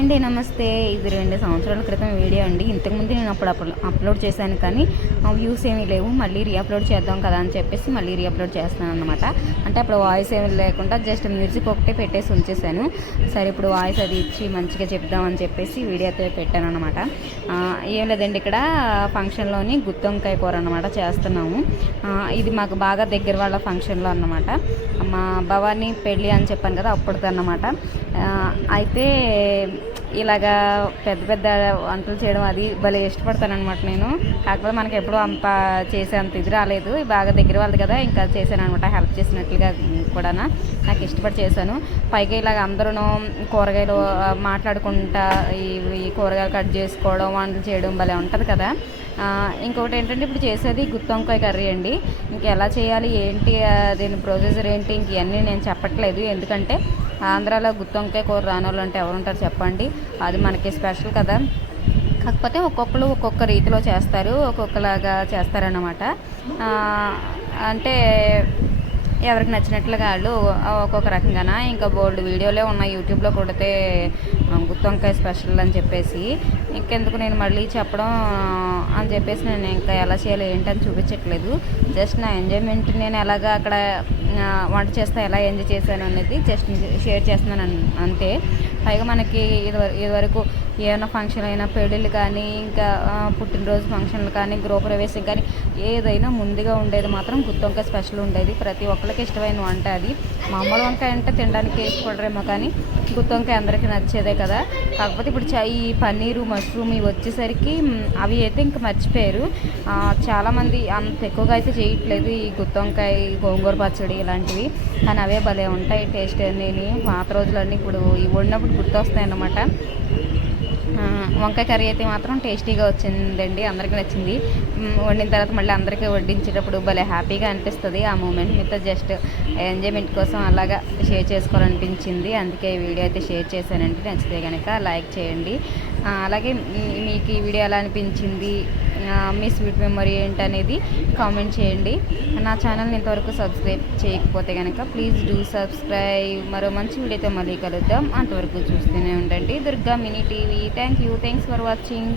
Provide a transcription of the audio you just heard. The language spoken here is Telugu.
అండి నమస్తే. ఇది రెండు సంవత్సరాల క్రితం వీడియో అండి. ఇంతకుముందు నేను అప్పుడు అప్లోడ్ చేశాను కానీ వ్యూస్ ఏమీ లేవు. మళ్ళీ రీఅప్లోడ్ చేద్దాం కదా అని చెప్పేసి మళ్ళీ రీఅప్లోడ్ చేస్తున్నాను అనమాట అంటే అప్పుడు వాయిస్ ఏమీ లేకుండా జస్ట్ మ్యూజిక్ ఒకటే పెట్టేసి ఉంచేసాను సరే ఇప్పుడు వాయిస్ అది ఇచ్చి మంచిగా చెప్దామని చెప్పేసి వీడియో అయితే పెట్టాను అనమాట ఏం లేదండి ఇక్కడ ఫంక్షన్లోని గుత్తొంకాయ కూర అనమాట చేస్తున్నాము. ఇది మాకు బాగా దగ్గర వాళ్ళ ఫంక్షన్లో అన్నమాట. మా భవానీ పెళ్ళి అని చెప్పాను కదా అప్పుడుది అనమాట అయితే ఇలాగా పెద్ద పెద్ద వంటలు చేయడం అది భలే ఇష్టపడతాను అనమాట నేను. కాకపోతే మనకి ఎప్పుడూ అంత చేసే అంత ఇది రాలేదు. బాగా దగ్గర వాళ్ళది కదా ఇంకా చేశాను అనమాట హెల్ప్ చేసినట్లుగా కూడా నాకు ఇష్టపడి చేశాను. పైగా ఇలాగ అందరూ కూరగాయలు మాట్లాడుకుంటా ఈ ఈ కూరగాయలు కట్ చేసుకోవడం వంటలు చేయడం భలే ఉంటుంది కదా. ఇంకొకటి ఏంటంటే ఇప్పుడు చేసేది గుత్తొంకాయ కర్రీ అండి. ఇంకెలా చేయాలి ఏంటి దీని ప్రొసీజర్ ఏంటి ఇంక ఇవన్నీ నేను చెప్పట్లేదు. ఎందుకంటే ఆంధ్రాలో గుత్తొంకాయ కూర రాని వాళ్ళు అంటే ఎవరుంటారు చెప్పండి. అది మనకి స్పెషల్ కదా. కాకపోతే ఒక్కొక్కరు ఒక్కొక్క రీతిలో చేస్తారు ఒక్కొక్కలాగా చేస్తారన్నమాట. అంటే ఎవరికి నచ్చినట్లుగా వాళ్ళు ఒక్కొక్క రకంగాన. ఇంకా బోల్డ్ వీడియోలే ఉన్నాయి. యూట్యూబ్లో కొడితే గుత్తొంకాయ స్పెషల్ అని చెప్పేసి. ఇంకెందుకు నేను మళ్ళీ చెప్పడం అని చెప్పేసి నేను ఇంకా ఎలా చేయాలి ఏంటని చూపించట్లేదు. జస్ట్ నా ఎంజాయ్మెంట్ నేను ఎలాగా అక్కడ వంట చేస్తా ఎలా ఎంజాయ్ చేశాను అనేది జస్ట్ షేర్ చేస్తున్నాను అన్- అంతే. పైగా మనకి ఇది ఇదివరకు ఏమైనా ఫంక్షన్ అయినా పెళ్ళిళ్ళు కానీ ఇంకా పుట్టినరోజు ఫంక్షన్లు కానీ గృహప్రవేశం కానీ ఏదైనా ముందుగా ఉండేది మాత్రం గుత్తొంకాయ స్పెషల్ ఉండేది. ప్రతి ఒక్కరికి ఇష్టమైన వంట అది. మామూలు వంకాయ అంటే తినడానికి ఇష్టపడరేమో కానీ గుత్తొంకాయ అందరికీ నచ్చేదే కదా. కాకపోతే ఇప్పుడు ఈ పన్నీరు మష్రూమ్ ఇవి వచ్చేసరికి అవి అయితే ఇంకా మర్చిపోయారు. చాలామంది అంత ఎక్కువగా అయితే చేయట్లేదు ఈ గుత్తొంకాయ గోంగూర పచ్చడి ఇలాంటివి. కానీ అవే భలే ఉంటాయి టేస్ట్ అనేది పాత రోజులన్నీ ఇప్పుడు ఇవి ఉన్నప్పుడు గుర్తొస్తాయి అన్నమాట వంకాయ కర్రీ అయితే మాత్రం టేస్టీగా వచ్చిందండి అందరికీ నచ్చింది. వండిన తర్వాత మళ్ళీ అందరికీ వడ్డించేటప్పుడు భలే హ్యాపీగా అనిపిస్తుంది ఆ మూమెంట్. మీతో జస్ట్ ఎంజాయ్మెంట్ కోసం అలాగా షేర్ చేసుకోవాలనిపించింది. అందుకే ఈ వీడియో అయితే షేర్ చేశానండి. నచ్చితే కనుక లైక్ చేయండి. అలాగే మీకు ఈ వీడియో ఎలా అనిపించింది? మీ స్వీట్ మెమరీ ఏంటనేది కామెంట్ చేయండి. నా ఛానల్ని ఇంతవరకు సబ్స్క్రైబ్ చేయకపోతే కనుక ప్లీజ్ డూ సబ్స్క్రైబ్. మరో మంచి వీడియోతో మళ్ళీ కలుద్దాం. అంతవరకు చూస్తూనే ఉండండి. Durga mini TV. Thank you thanks for watching.